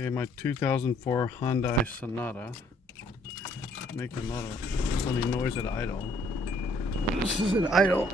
Okay, my 2004 Hyundai Sonata. Making a lot of funny noise at idle. This is at idle.